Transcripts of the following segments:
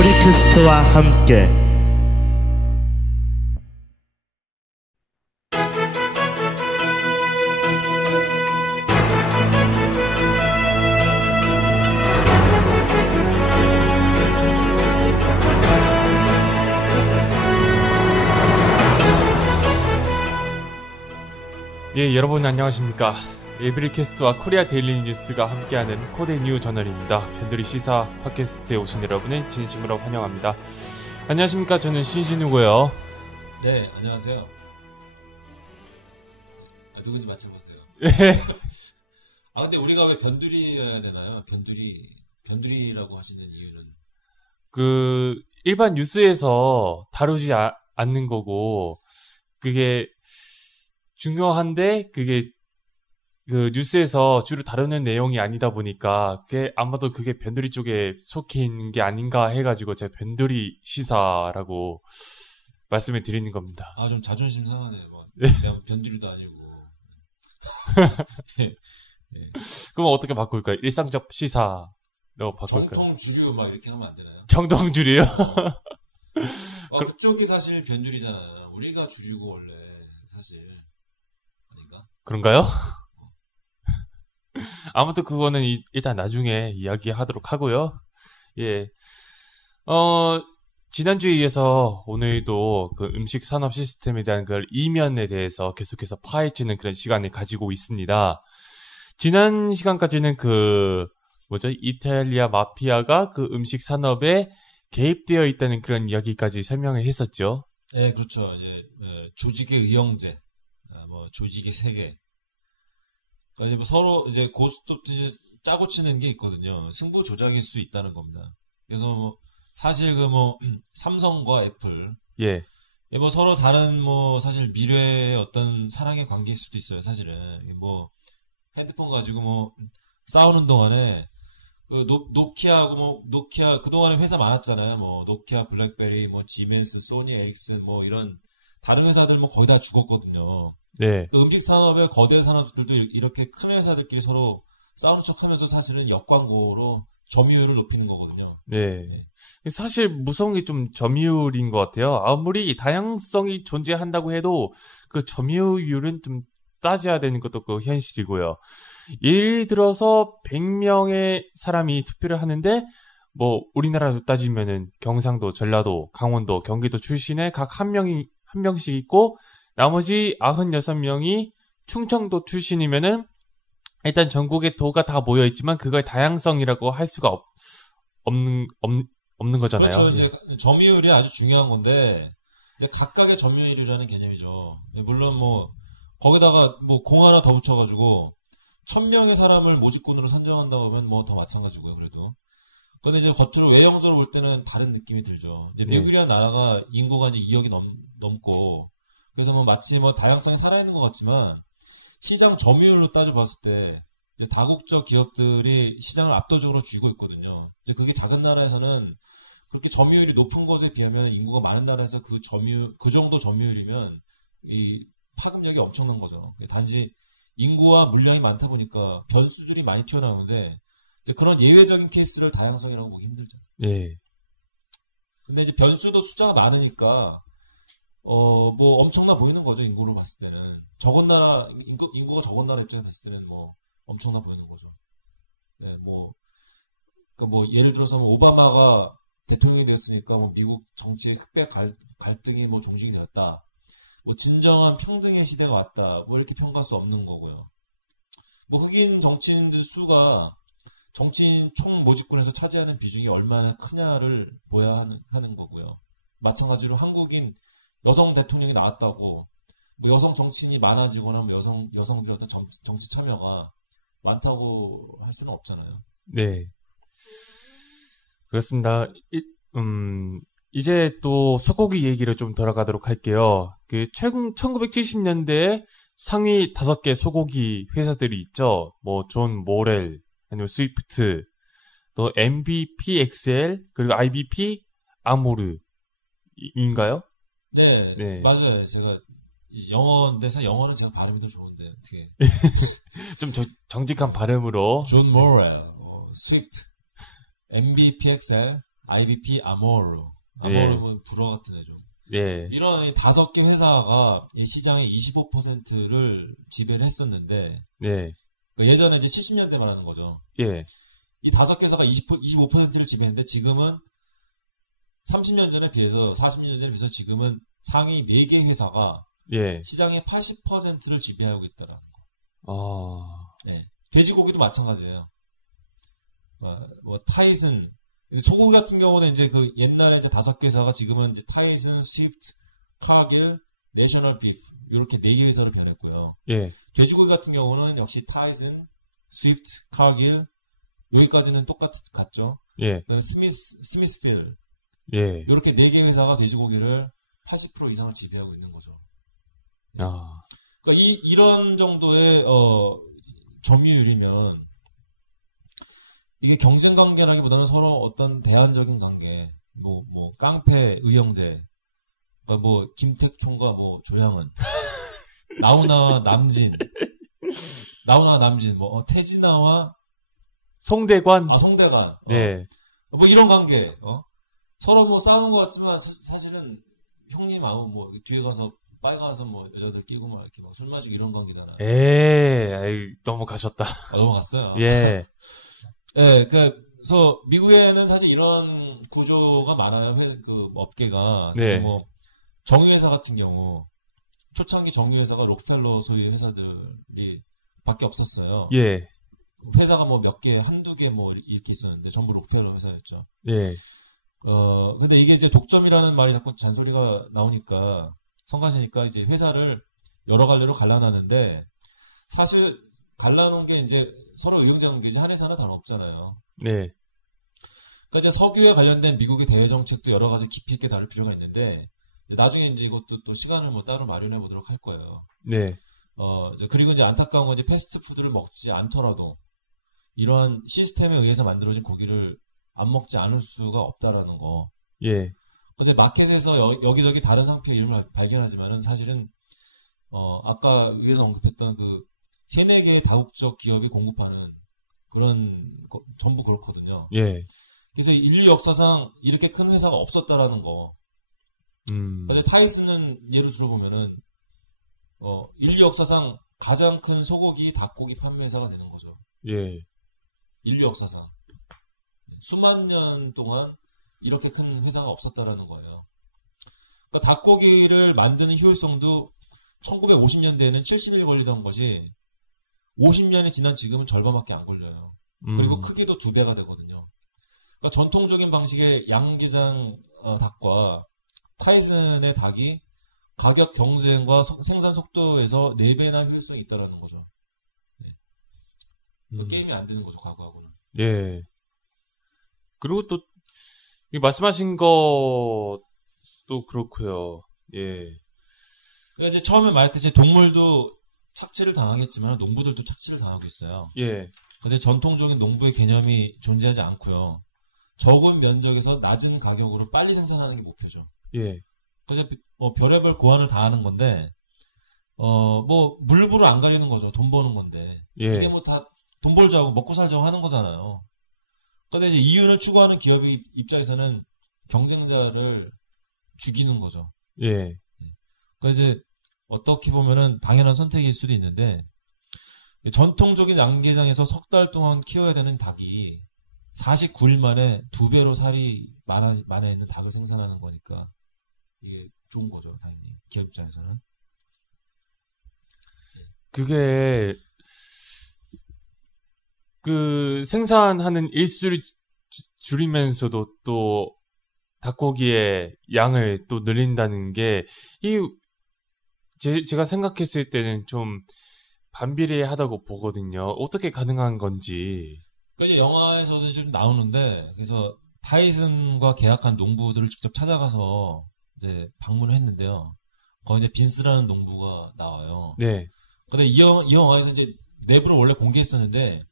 에브리캐스트와 함께 예, 여러분 안녕하십니까. 에브리캐스트와 코리아 데일리 뉴스가 함께하는 코데뉴 저널입니다. 변두리 시사 팟캐스트에 오신 여러분을 진심으로 환영합니다. 안녕하십니까. 저는 신신우고요. 네, 안녕하세요. 누군지 맞춰보세요. 예. 근데 우리가 왜 변두리여야 되나요? 변두리라고 하시는 이유는? 일반 뉴스에서 다루지 않는 거고, 그게 중요한데, 그 뉴스에서 주로 다루는 내용이 아니다 보니까 아마도 그게 변두리 쪽에 속해 있는 게 아닌가 해가지고 제가 변두리 시사라고 말씀을 드리는 겁니다. 좀 자존심 상하네. 뭐 네. 내가 변두리도 아니고. 네. 그럼 어떻게 바꿀까요? 일상적 시사로 바꿀까요? 정통주류 막 이렇게 하면 안 되나요? 정통주류요? 그쪽이 사실 변두리잖아요. 우리가 주류고 원래 사실 아닌가? 그런가요? 아무튼 그거는 일단 나중에 이야기하도록 하고요. 예. 지난주에 이어서 오늘도 그 음식 산업 시스템에 대한 그 이면에 대해서 계속해서 파헤치는 그런 시간을 가지고 있습니다. 지난 시간까지는 이탈리아 마피아가 그 음식 산업에 개입되어 있다는 그런 이야기까지 설명을 했었죠. 네, 그렇죠. 조직의 의형제, 조직의 세계. 그러니까 서로 고스톱 짜고 치는 게 있거든요. 승부 조작일 수 있다는 겁니다. 그래서 사실 삼성과 애플, 예, 서로 다른 사실 미래의 어떤 사랑의 관계일 수도 있어요. 사실은 핸드폰 가지고 싸우는 동안에 노키아하고 노키아 그동안에 회사 많았잖아요. 노키아, 블랙베리, 지멘스, 소니, 에릭슨 이런 다른 회사들 거의 다 죽었거든요. 네. 음식 산업의 거대 산업들도 이렇게 큰 회사들끼리 서로 싸우는 척하면서 사실은 역광고로 점유율을 높이는 거거든요. 네. 사실 무서운 게 좀 점유율인 것 같아요. 아무리 다양성이 존재한다고 해도 그 점유율은 좀 따져야 되는 것도 그 현실이고요. 예를 들어서 100명의 사람이 투표를 하는데 우리나라로 따지면은 경상도, 전라도, 강원도, 경기도 출신의 각 한 명씩 있고 나머지 96명이 충청도 출신이면은 일단 전국의 도가 다 모여 있지만 그걸 다양성이라고 할 수가 없는 거잖아요. 그렇죠. 이제 점유율이 아주 중요한 건데 각각의 점유율이라는 개념이죠. 물론 거기다가 공 하나 더 붙여가지고 1000명의 사람을 모집군으로 선정한다고 하면 더 마찬가지고요. 그래도. 근데 겉으로 외형적으로 볼 때는 다른 느낌이 들죠. 미국이라는 나라가 인구가 이제 2억이 넘고 그래서 마치 다양성이 살아있는 것 같지만 시장 점유율로 따져봤을 때 다국적 기업들이 시장을 압도적으로 쥐고 있거든요. 그게 작은 나라에서는 그렇게 점유율이 높은 것에 비하면 인구가 많은 나라에서 그 정도 점유율이면 이 파급력이 엄청난 거죠. 단지 인구와 물량이 많다 보니까 변수들이 많이 튀어나오는데 그런 예외적인 케이스를 다양성이라고 보기 힘들죠. 예. 근데 변수도 숫자가 많으니까 엄청나 보이는 거죠. 인구로 봤을 때는. 적은 나라, 인구가 적은 나라 입장에 봤을 때는 엄청나 보이는 거죠. 네, 예를 들어서 오바마가 대통령이 되었으니까 미국 정치의 흑백 갈등이 종식이 되었다. 진정한 평등의 시대가 왔다. 이렇게 평가할 수 없는 거고요. 흑인 정치인들 수가 정치인 총 모집군에서 차지하는 비중이 얼마나 크냐를 보아야 하는 거고요. 마찬가지로 한국인 여성 대통령이 나왔다고 여성 정치인이 많아지거나 여성들의 어떤 정치 참여가 많다고 할 수는 없잖아요. 네. 그렇습니다. 이제 또 소고기 얘기를 좀 돌아가도록 할게요. 1970년대에 상위 5개 소고기 회사들이 있죠. 존 모렐, 아니면 스위프트, 또 MVP XL, 그리고 IBP 아모르인가요? 네, 네. 맞아요. 제가 영어는 제가 발음이 더 좋은데 어떻게 좀 정직한 발음으로 존 모렐, 스위프트, MBPXL, IBP 아모르. 예. 아모르는 불어 같은 애죠. 예. 이런 5개 회사가 이 시장의 25%를 지배를 했었는데, 예. 그러니까 예전에 이제 70년대 말하는 거죠. 예. 이 5개 회사가 25%를 지배했는데 지금은 30년 전에 비해서 40년 전에 비해서 지금은 상위 4개 회사가 예. 시장의 80%를 지배하고 있다라는 거. 아. 네. 돼지고기도 마찬가지예요. 뭐 타이슨, 소고기 같은 경우는 이제 그 옛날에 이제 5개 회사가 지금은 이제 타이슨, 스위프트, 카길, 내셔널 비프 이렇게 4개 회사로 변했고요. 예. 돼지고기 같은 경우는 역시 타이슨, 스위프트, 카길 여기까지는 같죠. 예. 스미스필 예. 이렇게 4개 회사가 돼지고기를 80% 이상을 지배하고 있는 거죠. 아. 그러니까 이런 정도의 점유율이면 이게 경쟁 관계라기보다는 서로 어떤 대안적인 관계, 뭐 깡패, 의형제, 그러니까 뭐 김택총과 뭐 조양은, 나훈아와 남진, 뭐 태진아와 송대관. 송대관, 예. 뭐 이런 관계, 서로 뭐 싸우는 것 같지만 사실은 형님 뭐 뒤에 가서 바에 가서 뭐 여자들 끼고 막 이렇게 막 술 마시고 이런 관계잖아요. 아이, 너무 가셨다. 넘어갔어요. 예. 예, 그래서 미국에는 사실 이런 구조가 많아요. 그 업계가. 네. 그래서 뭐 정유회사 같은 경우 초창기 정유회사가 록펠러 소유의 회사들이 밖에 없었어요. 예. 회사가 뭐 몇 개, 한두 개 뭐 이렇게 있었는데 전부 록펠러 회사였죠. 예. 근데 이게 이제 독점이라는 말이 자꾸 잔소리가 나오니까 성가시니까 이제 회사를 여러 갈래로 갈라놨는데 사실 갈라놓은 게 이제 서로 의형제 관계지 한 회사는 다 없잖아요. 네. 그러니까 이제 석유에 관련된 미국의 대외 정책도 여러 가지 깊이 있게 다룰 필요가 있는데 나중에 이제 이것도 또 시간을 뭐 따로 마련해 보도록 할 거예요. 네. 그리고 이제 안타까운 건 이제 패스트푸드를 먹지 않더라도 이러한 시스템에 의해서 만들어진 고기를 안 먹지 않을 수가 없다라는 거. 예. 그래서 마켓에서 여기저기 다른 상표의 이름을 발견하지만은 사실은 아까 위에서 언급했던 그 3-4개의 다국적 기업이 공급하는 그런 전부 그렇거든요. 예. 그래서 인류 역사상 이렇게 큰 회사가 없었다라는 거. 그래서 타이슨은 예를 들어보면은 인류 역사상 가장 큰 소고기, 닭고기 판매 회사가 되는 거죠. 예. 인류 역사상 수만 년 동안 이렇게 큰 회사가 없었다라는 거예요. 그러니까 닭고기를 만드는 효율성도 1950년대에는 70일 걸리던 것이 50년이 지난 지금은 절반밖에 안 걸려요. 그리고 크기도 2배가 되거든요. 그러니까 전통적인 방식의 양계장 닭과 타이슨의 닭이 가격 경쟁과 생산 속도에서 4배나 효율성이 있다라는 거죠. 네. 게임이 안 되는 거죠, 과거하고는. 예. 그리고 또 말씀하신 것도 그렇고요. 예. 그래서 이제 처음에 말했듯이 동물도 착취를 당하겠지만 농부들도 착취를 당하고 있어요. 예. 근데 전통적인 농부의 개념이 존재하지 않고요. 적은 면적에서 낮은 가격으로 빨리 생산하는 게 목표죠. 예. 그래서 뭐 별의별 고안을 다 하는 건데, 뭐 물부로 안 가리는 거죠. 돈 버는 건데. 예. 이게 뭐 다 돈 벌자고 먹고 살자고 하는 거잖아요. 근데 이제 이윤을 추구하는 기업의 입장에서는 경쟁자를 죽이는 거죠. 예. 그러니까 이제 어떻게 보면은 당연한 선택일 수도 있는데 전통적인 양계장에서 석 달 동안 키워야 되는 닭이 49일 만에 2배로 살이 많아 있는 닭을 생산하는 거니까 이게 좋은 거죠, 당연히 기업 입장에서는. 그게 그 생산하는 일수를 줄이면서도 또 닭고기의 양을 또 늘린다는 게 제가 생각했을 때는 좀 반비례하다고 보거든요. 어떻게 가능한 건지. 그래서 영화에서도 좀 나오는데 그래서 타이슨과 계약한 농부들을 직접 찾아가서 이제 방문을 했는데요. 거기 이제 빈스라는 농부가 나와요. 네. 근데 이 영화에서 이제 내부를 원래 공개했었는데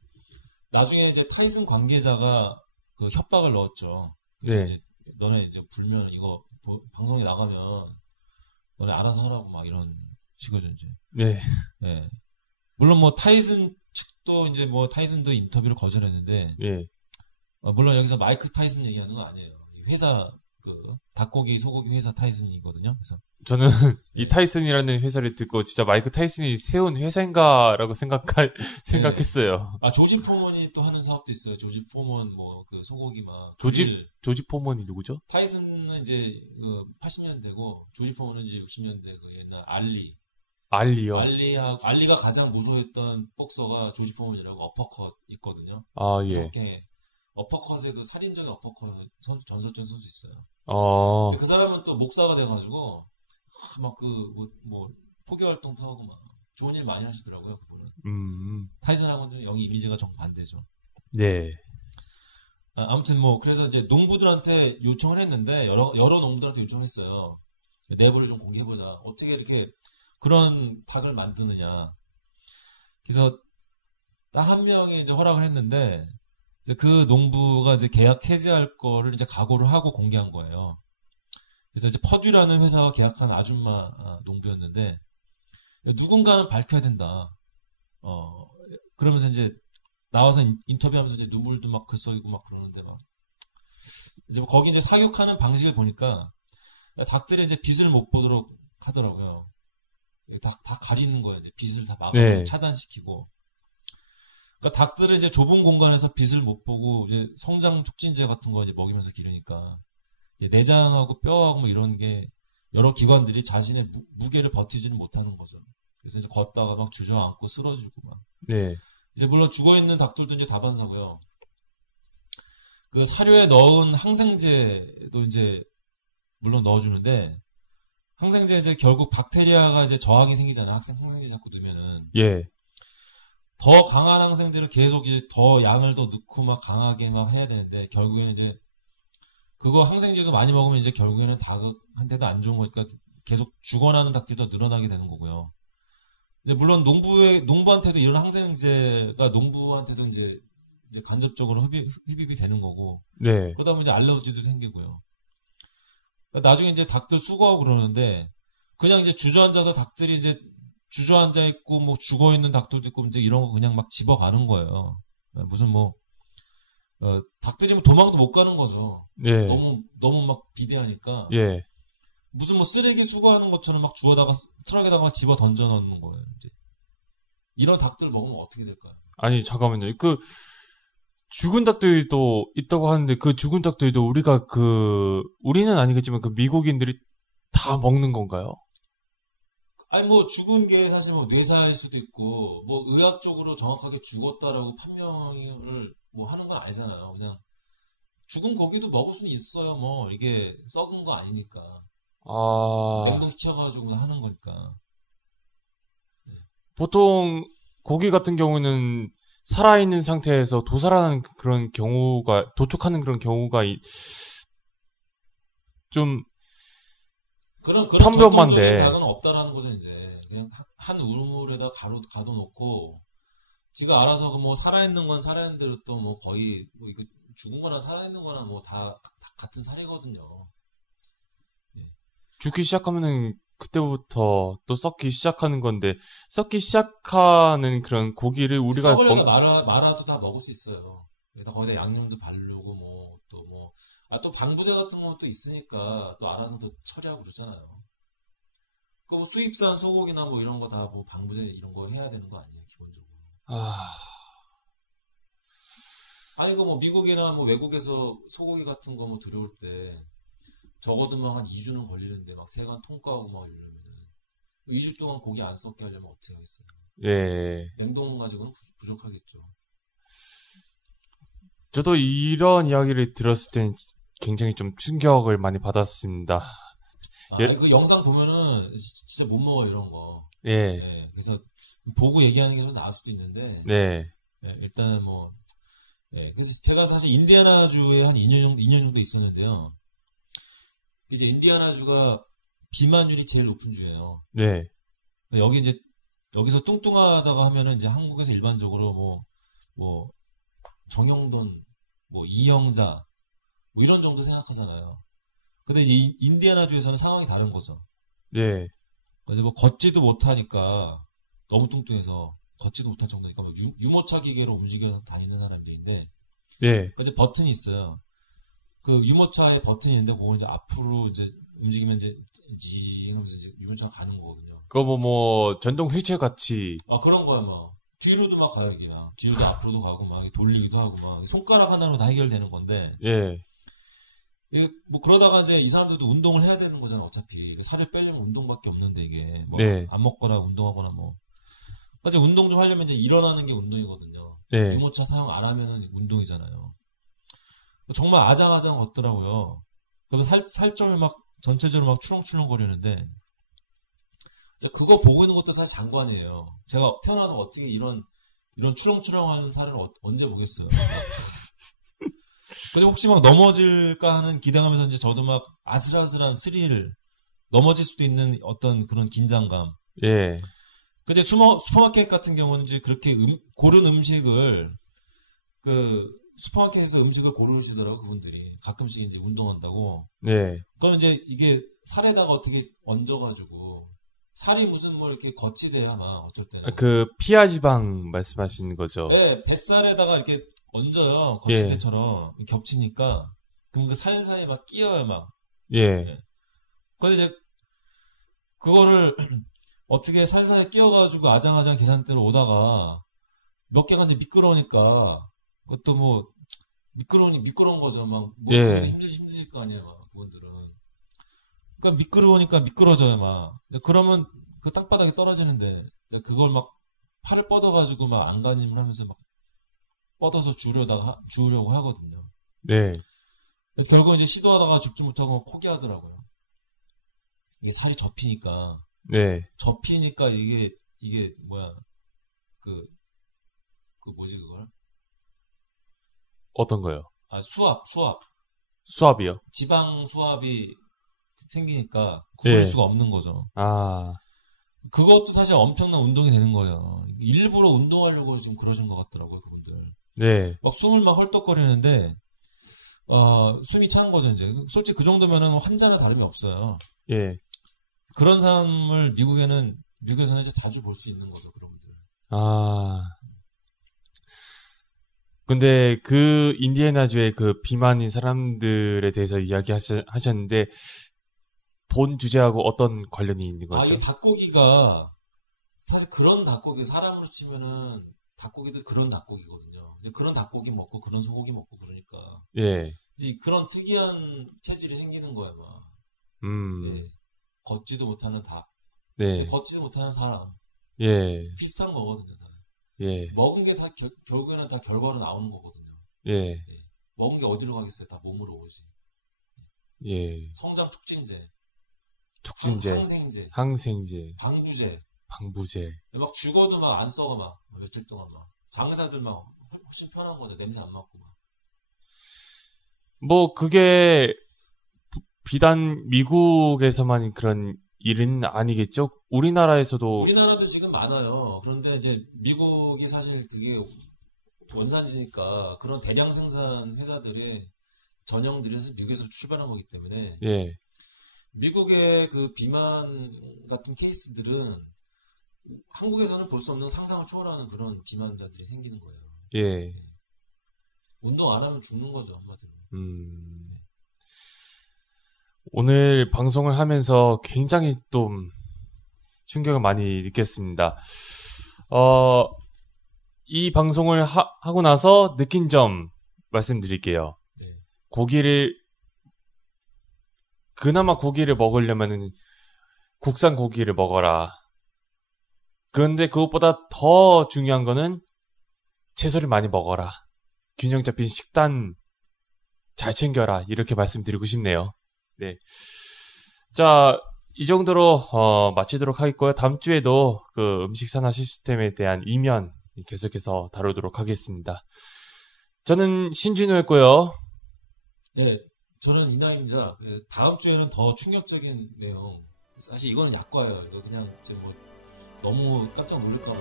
나중에 이제 타이슨 관계자가 그 협박을 넣었죠. 네. 이제 너네 이제 불면 이거 방송에 나가면 너네 알아서 하라고 막 이런 식으로 이제. 네. 네. 물론 뭐 타이슨 측도 이제 뭐 타이슨도 인터뷰를 거절했는데. 네. 물론 여기서 마이크 타이슨 얘기하는 건 아니에요. 회사 닭고기 소고기 회사 타이슨이거든요. 그래서 저는 이 타이슨이라는 회사를 듣고 진짜 마이크 타이슨이 세운 회사인가라고 생각했어요. 아, 조지 포먼이 또 하는 사업도 있어요. 조지 포먼 그 소고기 막 조지 포먼이 누구죠? 타이슨은 이제 80년대고 조지 포먼은 이제 60년대 그 옛날 알리요. 알리가 가장 무서워했던 복서가 조지 포먼이라고 어퍼컷 있거든요. 아, 예. 무섭게 어퍼컷의 그 살인적인 어퍼컷 선수 전설적인 선수 있어요. 그 사람은 또 목사가 돼가지고 막 포교 활동도 하고 막 좋은 일 많이 하시더라고요. 그분은. 타이슨하고는 여기 이미지가 정반대죠. 네. 아무튼 그래서 이제 농부들한테 요청을 했는데 여러 농부들한테 요청했어요. 내부를 좀 공개해보자. 어떻게 이렇게 그런 닭을 만드느냐. 그래서 딱 한 명이 이제 허락을 했는데 이제 그 농부가 이제 계약 해지할 거를 이제 각오를 하고 공개한 거예요. 그래서 이제 퍼듀라는 회사와 계약한 아줌마 농부였는데 누군가는 밝혀야 된다. 그러면서 이제 나와서 인터뷰하면서 이제 눈물도 막 글썽이고 막 그러는데 막 이제 거기 이제 사육하는 방식을 보니까 닭들이 이제 빛을 못 보도록 하더라고요. 다 가리는 거예요. 이제 빛을 다 막고 네. 차단시키고. 그러니까 닭들은 이제 좁은 공간에서 빛을 못 보고 이제 성장 촉진제 같은 거 이제 먹이면서 기르니까 이제 내장하고 뼈하고 뭐 이런 게 여러 기관들이 자신의 무게를 버티지는 못하는 거죠. 그래서 이제 걷다가 막 주저앉고 쓰러지고 막. 네. 이제 물론 죽어 있는 닭들도 이제 다반사고요. 그 사료에 넣은 항생제도 이제 물론 넣어주는데 항생제 이제 결국 박테리아가 이제 저항이 생기잖아요. 항생제 자꾸 넣으면은. 예. 더 강한 항생제를 계속 이제 더 양을 더 넣고 막 강하게 막 해야 되는데 결국에는 이제 그거 항생제가 많이 먹으면 이제 결국에는 닭한테도 안 좋은 거니까 계속 죽어나는 닭들이 더 늘어나게 되는 거고요. 근데 물론 농부한테도 이런 항생제가 농부한테도 이제 간접적으로 흡입이 되는 거고. 네. 그러다 보면 이제 알러지도 생기고요. 나중에 이제 닭들 수거하고 그러는데 그냥 이제 주저앉아서 닭들이 이제 주저앉아 있고 뭐 죽어 있는 닭들도 있고 이제 이런 거 그냥 막 집어가는 거예요. 무슨 닭들이 뭐 도망도 못 가는 거죠. 네. 너무 막 비대하니까. 예. 무슨 쓰레기 수거하는 것처럼 막 주워다가 트럭에다가 집어 던져 넣는 거예요. 이제 이런 닭들 먹으면 어떻게 될까요? 아니 잠깐만요. 그 죽은 닭들도 있다고 하는데 그 죽은 닭들도 우리는 아니겠지만 그 미국인들이 다 먹는 건가요? 아니 죽은 게 사실 뇌사일 수도 있고 의학적으로 정확하게 죽었다라고 판명을 하는 건 아니잖아요. 그냥 죽은 고기도 먹을 수는 있어요. 이게 썩은 거 아니니까. 냉동시켜가지고 하는 거니까. 네. 보통 고기 같은 경우는 살아있는 상태에서 도살하는 그런 경우가, 도축하는 그런 경우가 좀 그런 평범한데. 닭은 없다라는 거죠. 이제 그냥 한 우물에다 가둬놓고 지가 알아서 살아있는 건 살아있는 대로 또 거의 이거 죽은 거나 살아있는 거나 다 같은 살이거든요. 죽기 시작하면은 그때부터 또 썩기 시작하는 건데, 썩기 시작하는 그런 고기를 우리가 썩으려면 말아도 다 먹을 수 있어요. 거기다 양념도 바르고 또 방부제 같은 것도 있으니까 또 알아서 또 처리하고 그러잖아요. 수입산 소고기나 이런 거 다 방부제 이런 거 해야 되는 거 아니에요, 기본적으로. 아니 미국이나 외국에서 소고기 같은 거 들여올 때 적어도 한 2주는 걸리는데 세관 통과하고 이러면은 2주 동안 고기 안 썩게 하려면 어떻게 하겠어요? 예. 냉동 가지고는 부족하겠죠. 저도 이런 이야기를 들었을 땐 굉장히 좀 충격을 많이 받았습니다. 그 영상 보면은 진짜 못 먹어 이런 거. 예. 네, 그래서 보고 얘기하는 게 좀 나을 수도 있는데. 네. 일단은 그래서 제가 사실 인디애나주에 한 2년 정도 있었는데요. 이제 인디애나주가 비만율이 제일 높은 주예요. 네. 여기서 뚱뚱하다고 하면은 이제 한국에서 일반적으로 정형돈, 이영자, 이런 정도 생각하잖아요. 근데 이제 인디애나주에서는 상황이 다른 거죠. 네. 그래서 걷지도 못하니까 너무 뚱뚱해서 걷지도 못할 정도니까 유모차 기계로 움직여서 다니는 사람들인데. 네. 이제 버튼이 있어요. 그 유모차에 버튼이 있는데 그거 이제 앞으로 이제 움직이면 이제 지 하면서 이제 유모차가 가는 거거든요. 그거 뭐 전동 휠체어 같이. 아 그런 거야 막 뒤로도 막 가요 이게 막 뒤로도 앞으로도 가고 막 돌리기도 하고 막 손가락 하나로 다 해결되는 건데. 예. 이게 뭐 그러다가 이제 이 사람들도 운동을 해야 되는 거잖아 어차피 살을 빼려면 운동밖에 없는데 이게 뭐 안 먹거나 운동하거나 뭐. 사실 운동 좀 하려면 이제 일어나는 게 운동이거든요. 네. 유모차 사용 안 하면은 운동이잖아요. 정말 아장아장 걷더라고요. 그래서 살점이 막 전체적으로 막 추렁추렁거리는데 그거 보고 있는 것도 사실 장관이에요. 제가 태어나서 어떻게 이런 추렁추렁하는 살을 언제 보겠어요. 근데 혹시 막 넘어질까 하는 기대감에서 이제 저도 막 아슬아슬한 스릴, 넘어질 수도 있는 어떤 그런 긴장감. 예. 근데 슈퍼마켓 같은 경우는 이제 그렇게 고른 음식을 슈퍼마켓에서 음식을 고르시더라고 그분들이 가끔씩 이제 운동한다고. 네. 그럼 이제 이게 살에다가 어떻게 얹어가지고 살이 무슨 뭐 이렇게 거치 돼야 막 어쩔 때는. 그 피하지방 말씀하시는 거죠? 네, 뱃살에다가 이렇게 얹어요 거치대처럼 겹치니까 그럼 그 살 사이에 막 끼어요 막. 예. 네. 근데 이제 그거를 어떻게 살 사이에 끼어가지고 아장아장 계산대로 오다가 몇 개가 이제 미끄러우니까 그것도 뭐 미끄러운 거죠. 막 뭐 예. 힘드실 거 아니에요, 막 그분들은. 그러니까 미끄러우니까 미끄러져요, 막. 그러면 그 땅바닥에 떨어지는데 그걸 막 팔을 뻗어가지고 막 안간힘을 하면서 막 뻗어서 주우려고 하거든요. 네. 그래서 결국 이제 시도하다가 죽지 못하고 포기하더라고요. 이게 살이 접히니까. 네. 접히니까 이게 뭐야 그 뭐지 그걸? 어떤 거요? 아 수압. 수압이요? 지방 수압이 생기니까 구부릴 예. 수가 없는 거죠. 아. 그것도 사실 엄청난 운동이 되는 거예요. 일부러 운동하려고 지금 그러신 것 같더라고요, 그분들. 네. 막 숨을 막 헐떡거리는데 숨이 찬 거죠, 이제. 솔직히 그 정도면은 환자나 다름이 없어요. 예. 그런 사람을 미국에서는 이제 자주 볼 수 있는 거죠, 그런 분들. 아. 근데 그 인디애나주의 그 비만인 사람들에 대해서 이야기하셨는데 본 주제하고 어떤 관련이 있는 거죠? 이 닭고기가 사실 그런 닭고기 사람으로 치면은 닭고기도 그런 닭고기거든요. 그런 닭고기 먹고 그런 소고기 먹고 그러니까 예. 이제 그런 특이한 체질이 생기는 거예요, 막. 예. 걷지도 못하는 닭. 네. 걷지도 못하는 사람. 예. 비슷한 거거든요, 다. 예. 먹은 게 다 결국에는 다 결과로 나오는 거거든요. 예. 예. 먹은 게 어디로 가겠어요? 다 몸으로 오지. 예. 성장 촉진제. 촉진제. 항생제. 방부제. 막 죽어도 막 안 썩어 막 며칠 동안 막 장사들 막 훨씬 편한 거죠. 냄새 안 맡고 막. 뭐 그게 비단 미국에서만 그런 일은 아니겠죠? 우리나라도 지금 많아요. 그런데 이제 미국이 사실 그게 원산지니까 그런 대량 생산 회사들의 전형들에서 미국에서 출발한 거기 때문에 예. 미국의 그 비만 같은 케이스들은 한국에서는 볼 수 없는 상상을 초월하는 그런 비만자들이 생기는 거예요. 예. 운동 안 하면 죽는 거죠, 한마디로. 오늘 방송을 하면서 굉장히 좀 충격을 많이 느꼈습니다. 이 방송을 하고 나서 느낀 점 말씀드릴게요. 네. 그나마 고기를 먹으려면 국산 고기를 먹어라. 그런데 그것보다 더 중요한 거는 채소를 많이 먹어라. 균형 잡힌 식단 잘 챙겨라. 이렇게 말씀드리고 싶네요. 네. 자, 이 정도로 마치도록 하겠고요. 다음 주에도 그 음식 산화 시스템에 대한 이면 계속해서 다루도록 하겠습니다. 저는 신진호였고요. 네, 저는 이나입니다. 다음 주에는 더 충격적인 내용. 사실 이거는 약과예요. 이거 그냥 이제 뭐 너무 깜짝 놀랄까봐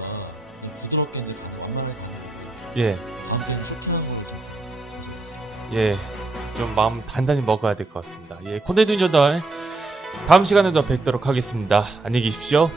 부드럽게 이제 완만하게 가는 거고. 예. 다음 주에는 쇼킹한 거죠. 예. 좀 마음 단단히 먹어야 될 것 같습니다. 예. 콘텐츠 전달 다음 시간에도 뵙도록 하겠습니다. 안녕히 계십시오.